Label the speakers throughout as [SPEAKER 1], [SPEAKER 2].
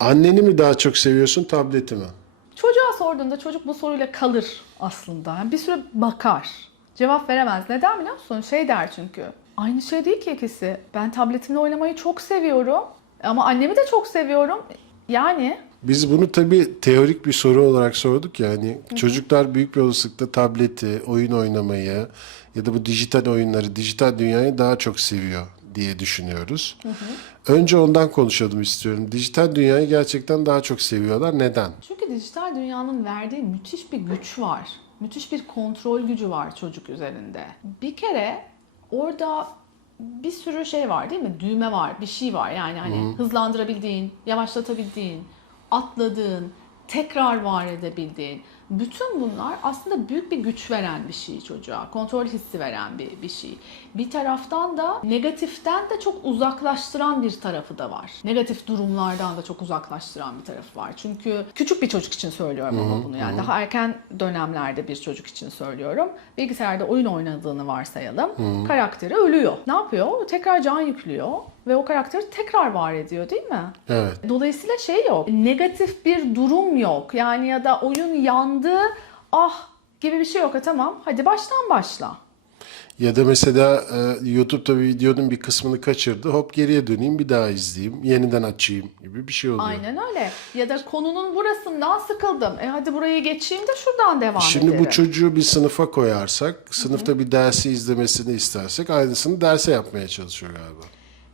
[SPEAKER 1] Anneni mi daha çok seviyorsun, tableti mi?
[SPEAKER 2] Çocuğa sorduğunda çocuk bu soruyla kalır aslında. Yani bir süre bakar. Cevap veremez. Neden biliyor musun? Şey der çünkü. Aynı şey değil ki ikisi. Ben tabletimle oynamayı çok seviyorum. Ama annemi de çok seviyorum. Yani
[SPEAKER 1] Biz bunu tabii teorik bir soru olarak sorduk yani çocuklar büyük bir olasılıkla tableti, oyun oynamayı ya da bu dijital oyunları, dijital dünyayı daha çok seviyor diye düşünüyoruz. Önce ondan konuşalım istiyorum. Dijital dünyayı gerçekten daha çok seviyorlar. Neden?
[SPEAKER 2] çünkü dijital dünyanın verdiği müthiş bir güç var. Müthiş bir kontrol gücü var çocuk üzerinde. Bir kere orada bir sürü şey var değil mi? Düğme var, bir şey var. Yani hani hızlandırabildiğin, yavaşlatabildiğin, atladığın, tekrar var edebildiğin. Bütün bunlar aslında büyük bir güç veren bir şey çocuğa. Kontrol hissi veren bir, bir şey. Bir taraftan da negatiften de çok uzaklaştıran bir tarafı da var. Negatif durumlardan da çok uzaklaştıran bir tarafı var. Çünkü küçük bir çocuk için söylüyorum ama bunu yani daha erken dönemlerde bir çocuk için söylüyorum. Bilgisayarda oyun oynadığını varsayalım. Karakteri ölüyor. Ne yapıyor? Tekrar can yüklüyor ve o karakteri tekrar var ediyor değil mi?
[SPEAKER 1] Evet.
[SPEAKER 2] Dolayısıyla şey yok. Negatif bir durum yok. Yani ya da oyun yandı. Ah gibi bir şey yok. Ha, tamam. Hadi baştan başla.
[SPEAKER 1] Ya da mesela e, YouTube'da bir videonun bir kısmını kaçırdı. Hop geriye döneyim bir daha izleyeyim. Yeniden açayım gibi bir şey oluyor.
[SPEAKER 2] Aynen öyle. Ya da konunun burasından sıkıldım. E hadi burayı geçeyim de şuradan devam
[SPEAKER 1] Şimdi
[SPEAKER 2] ederim.
[SPEAKER 1] bu çocuğu bir sınıfa koyarsak, sınıfta bir dersi izlemesini istersek aynısını derse yapmaya çalışıyor galiba.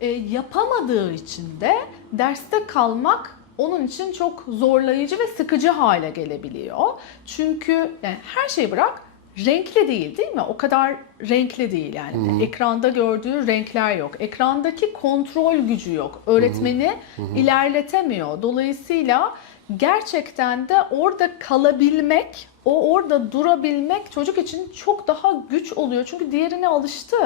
[SPEAKER 2] E, yapamadığı için de derste kalmak onun için çok zorlayıcı ve sıkıcı hale gelebiliyor. Çünkü yani her şeyi bırak renkli değil değil mi? O kadar renkli değil yani. Ekranda gördüğü renkler yok. Ekrandaki kontrol gücü yok. Öğretmeni ilerletemiyor. Dolayısıyla gerçekten de orada kalabilmek, o orada durabilmek çocuk için çok daha güç oluyor. Çünkü diğerine alıştı.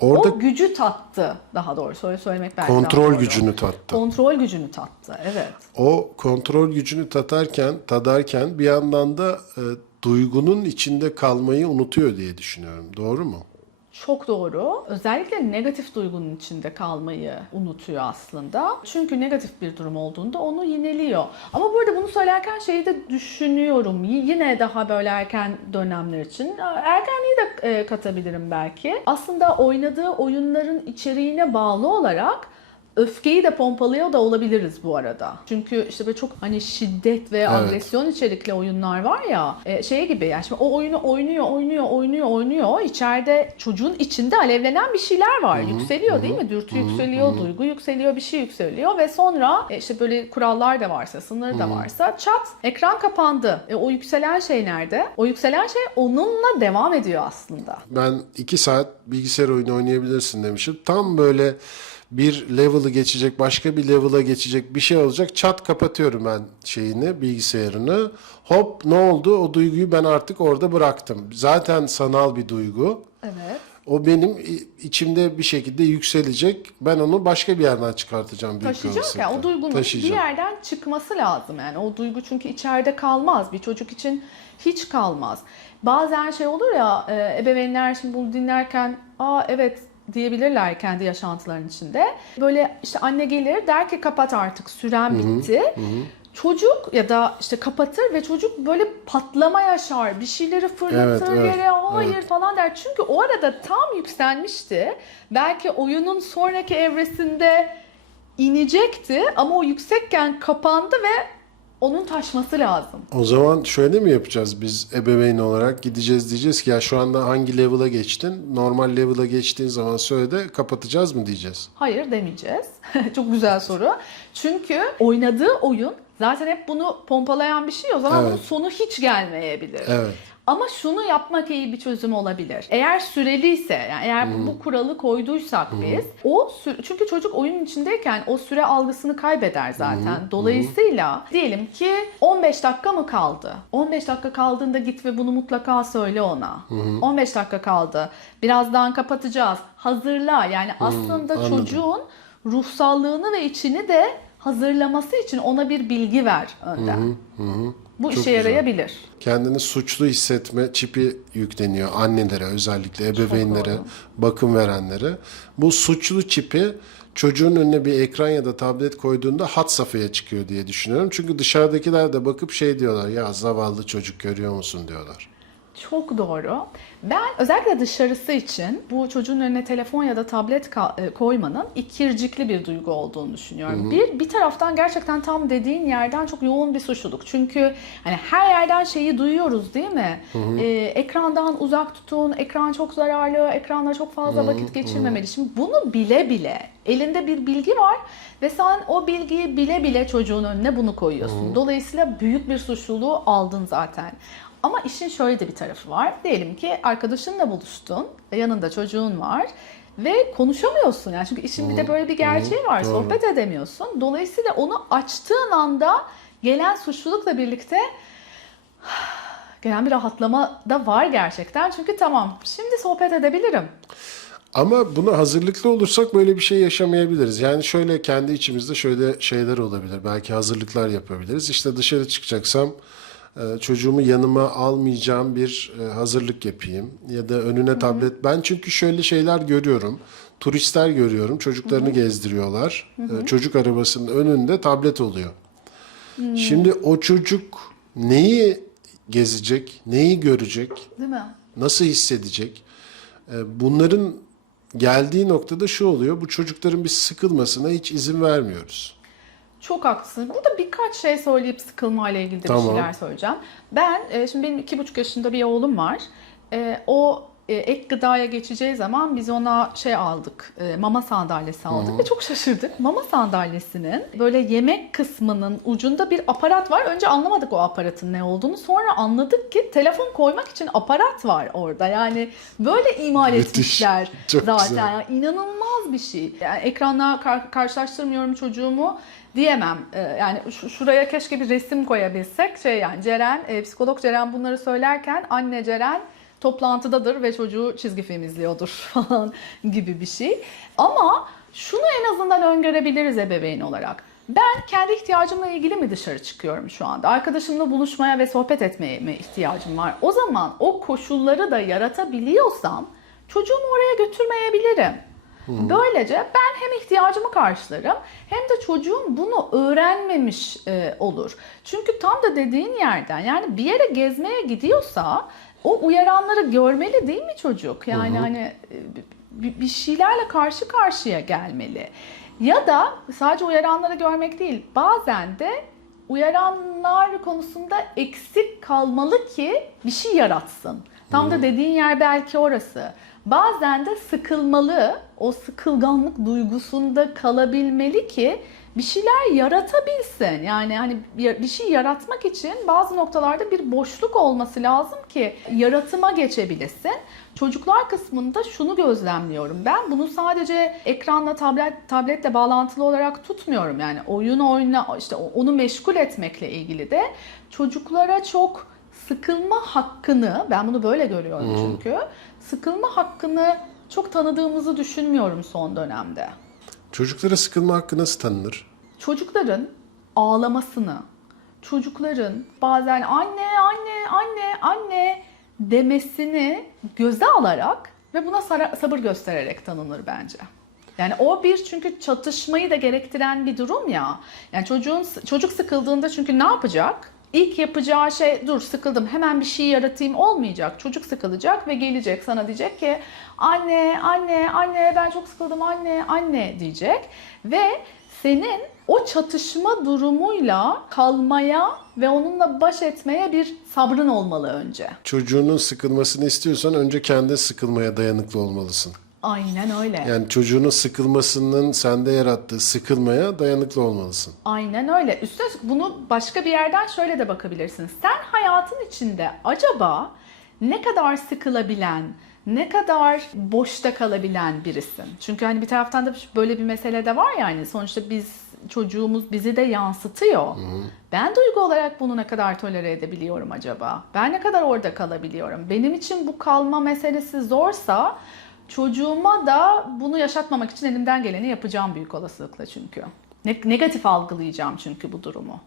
[SPEAKER 1] Orada
[SPEAKER 2] O gücü tattı daha doğrusu öyle söylemek belki
[SPEAKER 1] kontrol
[SPEAKER 2] doğru.
[SPEAKER 1] gücünü tattı.
[SPEAKER 2] Kontrol gücünü tattı evet.
[SPEAKER 1] O kontrol gücünü tatarken, tadarken bir yandan da e, duygunun içinde kalmayı unutuyor diye düşünüyorum. Doğru mu?
[SPEAKER 2] Çok doğru. Özellikle negatif duygunun içinde kalmayı unutuyor aslında. Çünkü negatif bir durum olduğunda onu yineliyor. Ama burada bunu söylerken şeyi de düşünüyorum. Yine daha böyle erken dönemler için. Erkenliği de e, katabilirim belki. Aslında oynadığı oyunların içeriğine bağlı olarak öfkeyi de pompalıyor da olabiliriz bu arada. Çünkü işte böyle çok hani şiddet ve agresyon içerikli oyunlar var ya e, şey gibi yani şimdi o oyunu oynuyor oynuyor oynuyor oynuyor. İçeride çocuğun içinde alevlenen bir şeyler var. Yükseliyor değil mi? Dürtü yükseliyor duygu yükseliyor bir şey yükseliyor ve sonra e, işte böyle kurallar da varsa sınır da varsa çat ekran kapandı. E, o yükselen şey nerede? O yükselen şey onunla devam ediyor aslında.
[SPEAKER 1] Ben iki saat bilgisayar oyunu oynayabilirsin demişim. Tam böyle bir level'ı geçecek, başka bir level'a geçecek bir şey olacak. Çat kapatıyorum ben şeyini, bilgisayarını. Hop ne oldu? O duyguyu ben artık orada bıraktım. Zaten sanal bir duygu.
[SPEAKER 2] evet
[SPEAKER 1] O benim içimde bir şekilde yükselecek. Ben onu başka bir yerden çıkartacağım büyük bir
[SPEAKER 2] Taşıyacak yani o duygunun bir
[SPEAKER 1] Taşıyacağım.
[SPEAKER 2] yerden çıkması lazım yani o duygu çünkü içeride kalmaz bir çocuk için hiç kalmaz. Bazen şey olur ya e, ebeveynler şimdi bunu dinlerken aa evet diyebilirler kendi yaşantılarının içinde. Böyle işte anne gelir der ki kapat artık süren bitti. Çocuk ya da işte kapatır ve çocuk böyle patlama yaşar. Bir şeyleri fırlatır
[SPEAKER 1] Evet, evet,
[SPEAKER 2] yere hayır falan der. Çünkü o arada tam yükselmişti. Belki oyunun sonraki evresinde inecekti ama o yüksekken kapandı ve onun taşması lazım.
[SPEAKER 1] O zaman şöyle mi yapacağız biz ebeveyn olarak gideceğiz diyeceğiz ki ya şu anda hangi level'a geçtin? Normal level'a geçtiğin zaman söyle de kapatacağız mı diyeceğiz.
[SPEAKER 2] Hayır demeyeceğiz. Çok güzel soru. Çünkü oynadığı oyun zaten hep bunu pompalayan bir şey. O zaman
[SPEAKER 1] Evet.
[SPEAKER 2] bunun sonu hiç gelmeyebilir.
[SPEAKER 1] Evet.
[SPEAKER 2] Ama şunu yapmak iyi bir çözüm olabilir. Eğer süreliyse, yani eğer bu kuralı koyduysak biz, o sü- çünkü çocuk oyunun içindeyken o süre algısını kaybeder zaten. Dolayısıyla diyelim ki 15 dakika mı kaldı? 15 dakika kaldığında git ve bunu mutlaka söyle ona. 15 dakika kaldı. Birazdan kapatacağız. Hazırla. Yani aslında
[SPEAKER 1] anladım.
[SPEAKER 2] çocuğun ruhsallığını ve içini de hazırlaması için ona bir bilgi ver önden. Bu
[SPEAKER 1] Çok
[SPEAKER 2] işe
[SPEAKER 1] güzel.
[SPEAKER 2] yarayabilir.
[SPEAKER 1] Kendini suçlu hissetme çipi yükleniyor annelere özellikle ebeveynlere, bakım verenlere. Bu suçlu çipi çocuğun önüne bir ekran ya da tablet koyduğunda hat safhaya çıkıyor diye düşünüyorum. Çünkü dışarıdakiler de bakıp şey diyorlar ya zavallı çocuk görüyor musun diyorlar.
[SPEAKER 2] Çok doğru. Ben özellikle dışarısı için bu çocuğun önüne telefon ya da tablet e, koymanın ikircikli bir duygu olduğunu düşünüyorum. Bir bir taraftan gerçekten tam dediğin yerden çok yoğun bir suçluluk. Çünkü hani her yerden şeyi duyuyoruz değil mi? Ee, ekrandan uzak tutun, ekran çok zararlı, ekranla çok fazla vakit geçirmemeli. Şimdi bunu bile bile elinde bir bilgi var ve sen o bilgiyi bile bile çocuğun önüne bunu koyuyorsun. Dolayısıyla büyük bir suçluluğu aldın zaten. Ama işin şöyle de bir tarafı var. Diyelim ki arkadaşınla buluştun yanında çocuğun var ve konuşamıyorsun yani çünkü işin bir de böyle bir gerçeği var.
[SPEAKER 1] doğru.
[SPEAKER 2] Sohbet edemiyorsun. Dolayısıyla onu açtığın anda gelen suçlulukla birlikte gelen bir rahatlama da var gerçekten. Çünkü tamam şimdi sohbet edebilirim.
[SPEAKER 1] Ama buna hazırlıklı olursak böyle bir şey yaşamayabiliriz. Yani şöyle kendi içimizde şöyle şeyler olabilir. Belki hazırlıklar yapabiliriz. İşte dışarı çıkacaksam çocuğumu yanıma almayacağım bir e, hazırlık yapayım. Ya da önüne tablet. Ben çünkü şöyle şeyler görüyorum. Turistler görüyorum. Çocuklarını gezdiriyorlar. E, Çocuk arabasının önünde tablet oluyor. Şimdi o çocuk neyi gezecek, neyi görecek,
[SPEAKER 2] Değil mi?
[SPEAKER 1] nasıl hissedecek? Ee, Bunların geldiği noktada şu oluyor. Bu çocukların bir sıkılmasına hiç izin vermiyoruz.
[SPEAKER 2] Çok haklısın. Burada birkaç şey söyleyip sıkılmayla ilgili de
[SPEAKER 1] Tamam.
[SPEAKER 2] bir şeyler söyleyeceğim. Ben, e, şimdi benim iki buçuk yaşında bir oğlum var. E, o e, ek gıdaya geçeceği zaman biz ona şey aldık, e, mama sandalyesi aldık ve çok şaşırdık. Mama sandalyesinin böyle yemek kısmının ucunda bir aparat var. Önce anlamadık o aparatın ne olduğunu. Sonra anladık ki telefon koymak için aparat var orada. Yani böyle imal
[SPEAKER 1] Müthiş.
[SPEAKER 2] etmişler
[SPEAKER 1] Çok
[SPEAKER 2] zaten.
[SPEAKER 1] güzel.
[SPEAKER 2] Yani inanılmaz bir şey. Yani ekranla kar- karşılaştırmıyorum çocuğumu diyemem. Ee, yani şu- şuraya keşke bir resim koyabilsek. Şey yani Ceren, e, psikolog Ceren bunları söylerken anne Ceren toplantıdadır ve çocuğu çizgi film izliyordur falan gibi bir şey. Ama şunu en azından öngörebiliriz ebeveyn olarak. Ben kendi ihtiyacımla ilgili mi dışarı çıkıyorum şu anda? Arkadaşımla buluşmaya ve sohbet etmeye mi ihtiyacım var? O zaman o koşulları da yaratabiliyorsam çocuğumu oraya götürmeyebilirim. Böylece ben hem ihtiyacımı karşılarım hem de çocuğum bunu öğrenmemiş e, olur. Çünkü tam da dediğin yerden yani bir yere gezmeye gidiyorsa o uyaranları görmeli değil mi çocuk? Yani hani e, bir bir şeylerle karşı karşıya gelmeli. Ya da sadece uyaranları görmek değil bazen de uyaranlar konusunda eksik kalmalı ki bir şey yaratsın. Tam da dediğin yer belki orası. Bazen de sıkılmalı, o sıkılganlık duygusunda kalabilmeli ki bir şeyler yaratabilsin. Yani hani bir şey yaratmak için bazı noktalarda bir boşluk olması lazım ki yaratıma geçebilesin. Çocuklar kısmında şunu gözlemliyorum. Ben bunu sadece ekranla tablet tabletle bağlantılı olarak tutmuyorum. Yani oyun oyna işte onu meşgul etmekle ilgili de çocuklara çok sıkılma hakkını ben bunu böyle görüyorum çünkü sıkılma hakkını çok tanıdığımızı düşünmüyorum son dönemde.
[SPEAKER 1] Çocuklara sıkılma hakkı nasıl tanınır?
[SPEAKER 2] Çocukların ağlamasını, çocukların bazen anne anne anne anne demesini göze alarak ve buna sabır göstererek tanınır bence. Yani o bir çünkü çatışmayı da gerektiren bir durum ya. Yani çocuğun çocuk sıkıldığında çünkü ne yapacak? İlk yapacağı şey dur sıkıldım hemen bir şey yaratayım olmayacak. Çocuk sıkılacak ve gelecek sana diyecek ki anne anne anne ben çok sıkıldım anne anne diyecek. Ve senin o çatışma durumuyla kalmaya ve onunla baş etmeye bir sabrın olmalı önce.
[SPEAKER 1] Çocuğunun sıkılmasını istiyorsan önce kendi sıkılmaya dayanıklı olmalısın.
[SPEAKER 2] Aynen öyle.
[SPEAKER 1] Yani çocuğunun sıkılmasının sende yarattığı sıkılmaya dayanıklı olmalısın.
[SPEAKER 2] Aynen öyle. Üstüne üstlük bunu başka bir yerden şöyle de bakabilirsin. Sen hayatın içinde acaba ne kadar sıkılabilen, ne kadar boşta kalabilen birisin? Çünkü hani bir taraftan da böyle bir mesele de var yani sonuçta biz çocuğumuz bizi de yansıtıyor. Ben duygu olarak bunu ne kadar tolere edebiliyorum acaba? Ben ne kadar orada kalabiliyorum? Benim için bu kalma meselesi zorsa çocuğuma da bunu yaşatmamak için elimden geleni yapacağım büyük olasılıkla çünkü. Ne- negatif algılayacağım çünkü bu durumu.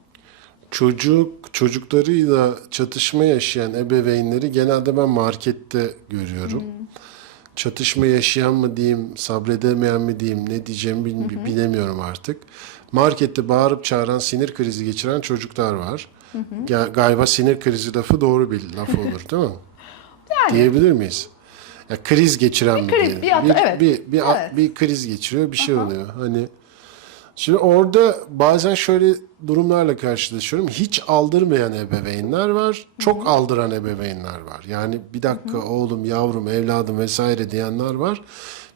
[SPEAKER 1] Çocuk çocuklarıyla çatışma yaşayan ebeveynleri genelde ben markette görüyorum. çatışma yaşayan mı diyeyim, sabredemeyen mi diyeyim, ne diyeceğimi bil- bilemiyorum artık. Markette bağırıp çağıran, sinir krizi geçiren çocuklar var. Ga- Galiba sinir krizi lafı doğru bir laf olur değil mi? Diyebilir miyiz? Ya kriz geçiren mi
[SPEAKER 2] kriz,
[SPEAKER 1] diyelim?
[SPEAKER 2] bir hata, evet.
[SPEAKER 1] Bir, bir,
[SPEAKER 2] Evet.
[SPEAKER 1] bir kriz geçiriyor, bir şey oluyor. Hani Şimdi orada bazen şöyle durumlarla karşılaşıyorum. Hiç aldırmayan ebeveynler var, çok aldıran ebeveynler var. Yani bir dakika oğlum, yavrum, evladım vesaire diyenler var.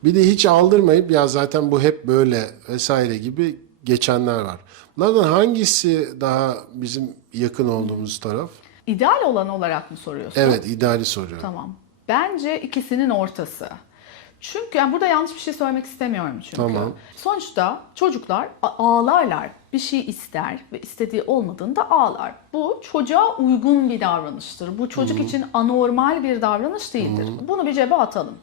[SPEAKER 1] Bir de hiç aldırmayıp ya zaten bu hep böyle vesaire gibi geçenler var. Bunlardan hangisi daha bizim yakın olduğumuz taraf?
[SPEAKER 2] İdeal olan olarak mı soruyorsun?
[SPEAKER 1] Evet, ideali soruyorum.
[SPEAKER 2] Tamam. Bence ikisinin ortası. Çünkü yani burada yanlış bir şey söylemek istemiyorum çünkü.
[SPEAKER 1] Tamam.
[SPEAKER 2] Sonuçta çocuklar ağlarlar. Bir şey ister ve istediği olmadığında ağlar. Bu çocuğa uygun bir davranıştır. Bu çocuk için anormal bir davranış değildir. Bunu bir cebe atalım.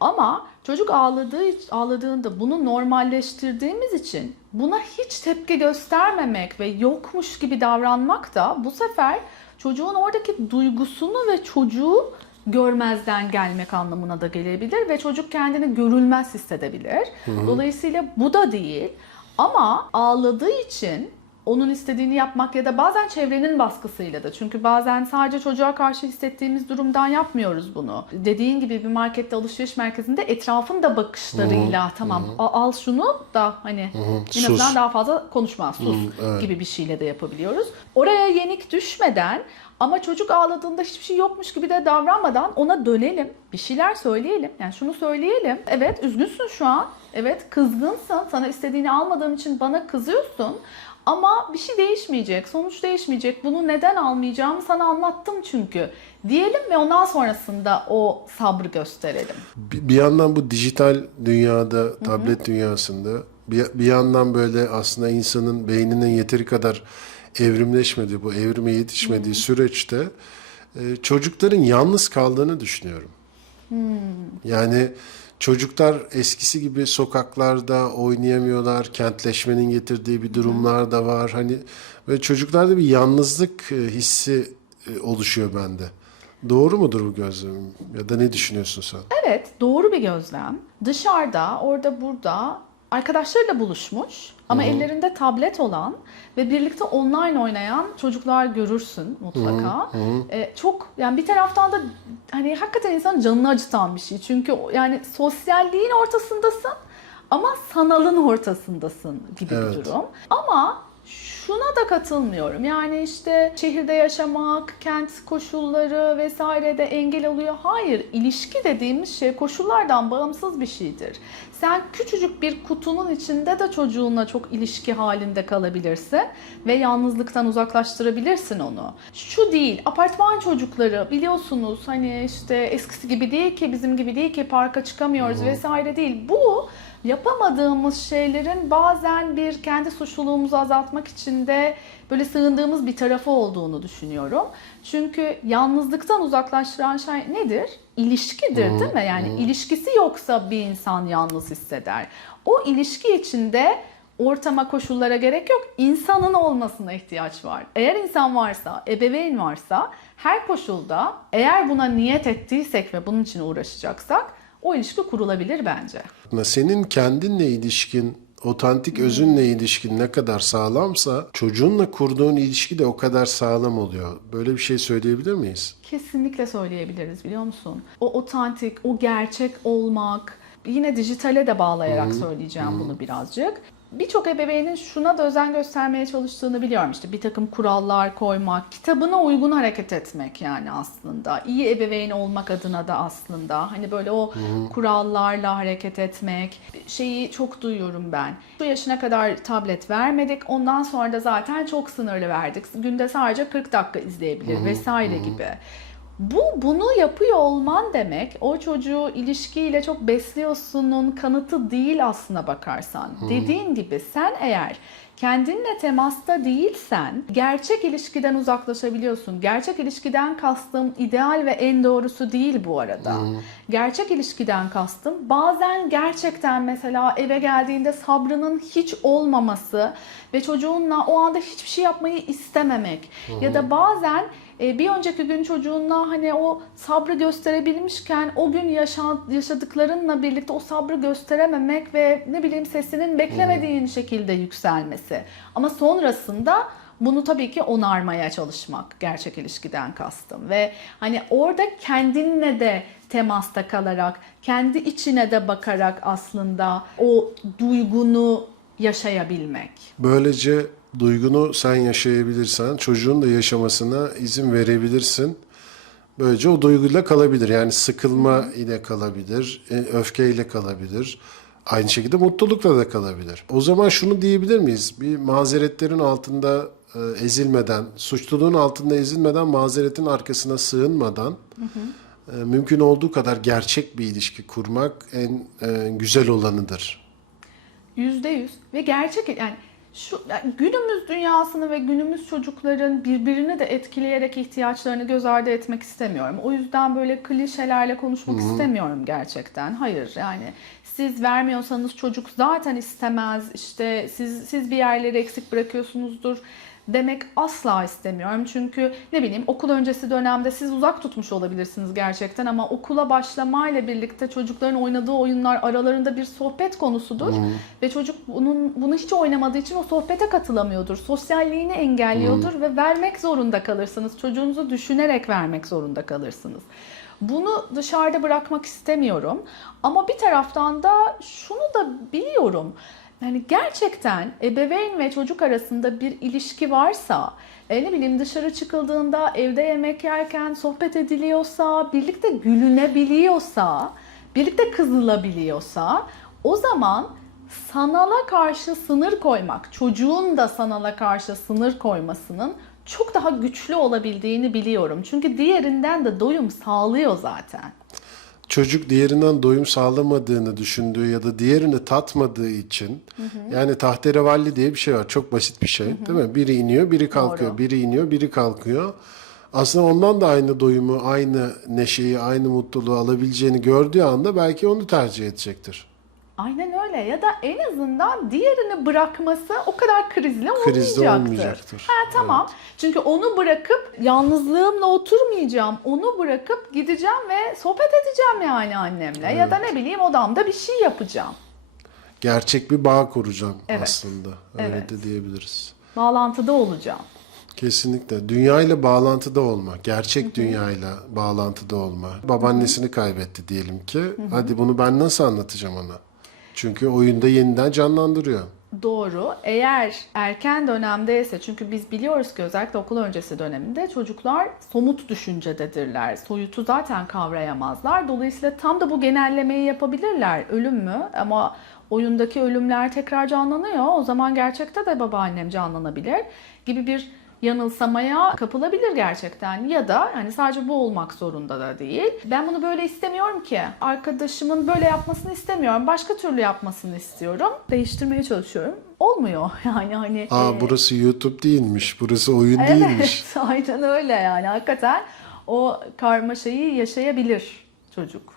[SPEAKER 2] Ama çocuk ağladığı ağladığında bunu normalleştirdiğimiz için buna hiç tepki göstermemek ve yokmuş gibi davranmak da bu sefer çocuğun oradaki duygusunu ve çocuğu görmezden gelmek anlamına da gelebilir ve çocuk kendini görülmez hissedebilir. Dolayısıyla bu da değil. Ama ağladığı için onun istediğini yapmak ya da bazen çevrenin baskısıyla da çünkü bazen sadece çocuğa karşı hissettiğimiz durumdan yapmıyoruz bunu. Dediğin gibi bir markette alışveriş merkezinde etrafın da bakışlarıyla tamam a- al şunu da hani en
[SPEAKER 1] Sus.
[SPEAKER 2] azından daha fazla konuşma sus
[SPEAKER 1] evet.
[SPEAKER 2] gibi bir şeyle de yapabiliyoruz. Oraya yenik düşmeden ama çocuk ağladığında hiçbir şey yokmuş gibi de davranmadan ona dönelim. Bir şeyler söyleyelim. Yani şunu söyleyelim. Evet üzgünsün şu an. Evet kızgınsın. Sana istediğini almadığım için bana kızıyorsun. Ama bir şey değişmeyecek. Sonuç değişmeyecek. Bunu neden almayacağımı sana anlattım çünkü. Diyelim ve ondan sonrasında o sabrı gösterelim.
[SPEAKER 1] Bir bir yandan bu dijital dünyada, tablet dünyasında bir, bir yandan böyle aslında insanın beyninin yeteri kadar evrimleşmediği, bu evrime yetişmediği süreçte e, çocukların yalnız kaldığını düşünüyorum. Yani çocuklar eskisi gibi sokaklarda oynayamıyorlar. Kentleşmenin getirdiği bir durumlar da var. Hani ve çocuklarda bir yalnızlık e, hissi e, oluşuyor bende. Doğru mudur bu gözlemim? Ya da ne düşünüyorsun sen?
[SPEAKER 2] Evet, doğru bir gözlem. Dışarıda, orada burada arkadaşlarıyla buluşmuş ama ellerinde tablet olan ve birlikte online oynayan çocuklar görürsün mutlaka. Ee, çok yani bir taraftan da hani hakikaten insanın canını acıtan bir şey. Çünkü yani sosyalliğin ortasındasın ama sanalın ortasındasın gibi
[SPEAKER 1] Evet.
[SPEAKER 2] bir durum. Ama şuna da katılmıyorum. Yani işte şehirde yaşamak, kent koşulları vesaire de engel oluyor. Hayır, ilişki dediğimiz şey koşullardan bağımsız bir şeydir. Sen küçücük bir kutunun içinde de çocuğunla çok ilişki halinde kalabilirsin ve yalnızlıktan uzaklaştırabilirsin onu. Şu değil, apartman çocukları biliyorsunuz hani işte eskisi gibi değil ki, bizim gibi değil ki parka çıkamıyoruz vesaire değil. Bu yapamadığımız şeylerin bazen bir kendi suçluluğumuzu azaltmak için de böyle sığındığımız bir tarafı olduğunu düşünüyorum. Çünkü yalnızlıktan uzaklaştıran şey nedir? İlişkidir değil mi? Yani ilişkisi yoksa bir insan yalnız hisseder. O ilişki içinde ortama, koşullara gerek yok. İnsanın olmasına ihtiyaç var. Eğer insan varsa, ebeveyn varsa her koşulda eğer buna niyet ettiysek ve bunun için uğraşacaksak o ilişki kurulabilir bence.
[SPEAKER 1] Senin kendinle ilişkin, otantik özünle ilişkin ne kadar sağlamsa çocuğunla kurduğun ilişki de o kadar sağlam oluyor. Böyle bir şey söyleyebilir miyiz?
[SPEAKER 2] Kesinlikle söyleyebiliriz biliyor musun? O otantik, o gerçek olmak, yine dijitale de bağlayarak söyleyeceğim bunu birazcık. Birçok ebeveynin şuna da özen göstermeye çalıştığını biliyorum. İşte bir takım kurallar koymak, kitabına uygun hareket etmek yani aslında. İyi ebeveyn olmak adına da aslında. Hani böyle o kurallarla hareket etmek. Şeyi çok duyuyorum ben. Bu yaşına kadar tablet vermedik. Ondan sonra da zaten çok sınırlı verdik. Günde sadece 40 dakika izleyebilir vesaire gibi. Bu bunu yapıyor olman demek o çocuğu ilişkiyle çok besliyorsunun kanıtı değil aslına bakarsan. Dediğin gibi sen eğer kendinle temasta değilsen gerçek ilişkiden uzaklaşabiliyorsun. Gerçek ilişkiden kastım ideal ve en doğrusu değil bu arada. Gerçek ilişkiden kastım bazen gerçekten mesela eve geldiğinde sabrının hiç olmaması ve çocuğunla o anda hiçbir şey yapmayı istememek ya da bazen e, bir önceki gün çocuğunla hani o sabrı gösterebilmişken o gün yaşa- yaşadıklarınla birlikte o sabrı gösterememek ve ne bileyim sesinin beklemediğin şekilde yükselmesi. Ama sonrasında bunu tabii ki onarmaya çalışmak gerçek ilişkiden kastım ve hani orada kendinle de temasta kalarak, kendi içine de bakarak aslında o duygunu yaşayabilmek.
[SPEAKER 1] Böylece duygunu sen yaşayabilirsen çocuğun da yaşamasına izin verebilirsin. Böylece o duyguyla kalabilir. Yani sıkılma ile kalabilir, e, öfkeyle kalabilir. Aynı şekilde mutlulukla da kalabilir. O zaman şunu diyebilir miyiz? Bir mazeretlerin altında e, ezilmeden, suçluluğun altında ezilmeden, mazeretin arkasına sığınmadan e, mümkün olduğu kadar gerçek bir ilişki kurmak en güzel olanıdır.
[SPEAKER 2] Yüzde yüz ve gerçek yani şu yani günümüz dünyasını ve günümüz çocukların birbirini de etkileyerek ihtiyaçlarını göz ardı etmek istemiyorum. O yüzden böyle klişelerle konuşmak istemiyorum gerçekten. Hayır yani siz vermiyorsanız çocuk zaten istemez. İşte siz siz bir yerleri eksik bırakıyorsunuzdur demek asla istemiyorum. Çünkü ne bileyim okul öncesi dönemde siz uzak tutmuş olabilirsiniz gerçekten ama okula başlamayla birlikte çocukların oynadığı oyunlar aralarında bir sohbet konusudur ve çocuk bunun bunu hiç oynamadığı için o sohbete katılamıyordur. Sosyalliğini engelliyordur ve vermek zorunda kalırsınız. Çocuğunuzu düşünerek vermek zorunda kalırsınız. Bunu dışarıda bırakmak istemiyorum. Ama bir taraftan da şunu da biliyorum. Yani gerçekten ebeveyn ve çocuk arasında bir ilişki varsa, e, ne bileyim dışarı çıkıldığında evde yemek yerken sohbet ediliyorsa, birlikte gülünebiliyorsa, birlikte kızılabiliyorsa o zaman sanala karşı sınır koymak, çocuğun da sanala karşı sınır koymasının çok daha güçlü olabildiğini biliyorum. Çünkü diğerinden de doyum sağlıyor zaten.
[SPEAKER 1] Çocuk diğerinden doyum sağlamadığını düşündüğü ya da diğerini tatmadığı için yani tahterevalli diye bir şey var. Çok basit bir şey değil mi? Biri iniyor, biri kalkıyor.
[SPEAKER 2] Doğru.
[SPEAKER 1] Biri iniyor, biri kalkıyor. Aslında ondan da aynı doyumu, aynı neşeyi, aynı mutluluğu alabileceğini gördüğü anda belki onu tercih edecektir.
[SPEAKER 2] Aynen öyle ya da en azından diğerini bırakması o kadar krizli
[SPEAKER 1] Krizli
[SPEAKER 2] olmayacaktır.
[SPEAKER 1] olmayacaktır.
[SPEAKER 2] Ha tamam. Çünkü onu bırakıp yalnızlığımla oturmayacağım. Onu bırakıp gideceğim ve sohbet edeceğim yani annemle. Ya da ne bileyim odamda bir şey yapacağım.
[SPEAKER 1] Gerçek bir bağ kuracağım
[SPEAKER 2] Evet.
[SPEAKER 1] aslında. Öyle
[SPEAKER 2] Evet.
[SPEAKER 1] de diyebiliriz.
[SPEAKER 2] Bağlantıda olacağım.
[SPEAKER 1] Kesinlikle. Dünyayla bağlantıda olma. Gerçek dünyayla bağlantıda olma. Babaannesini kaybetti diyelim ki. Hadi bunu ben nasıl anlatacağım ona? Çünkü oyunda yeniden canlandırıyor.
[SPEAKER 2] Doğru. Eğer erken dönemdeyse çünkü biz biliyoruz ki özellikle okul öncesi döneminde çocuklar somut düşüncededirler. Soyutu zaten kavrayamazlar. Dolayısıyla tam da bu genellemeyi yapabilirler. Ölüm mü? Ama oyundaki ölümler tekrar canlanıyor. O zaman gerçekte de babaannem canlanabilir gibi bir yanılsamaya kapılabilir gerçekten ya da hani sadece bu olmak zorunda da değil. Ben bunu böyle istemiyorum ki. Arkadaşımın böyle yapmasını istemiyorum. Başka türlü yapmasını istiyorum. Değiştirmeye çalışıyorum. Olmuyor yani hani.
[SPEAKER 1] Aa
[SPEAKER 2] e,
[SPEAKER 1] burası YouTube değilmiş. Burası oyun değilmiş.
[SPEAKER 2] Evet, aynen öyle yani. Hakikaten o karmaşayı yaşayabilir çocuk.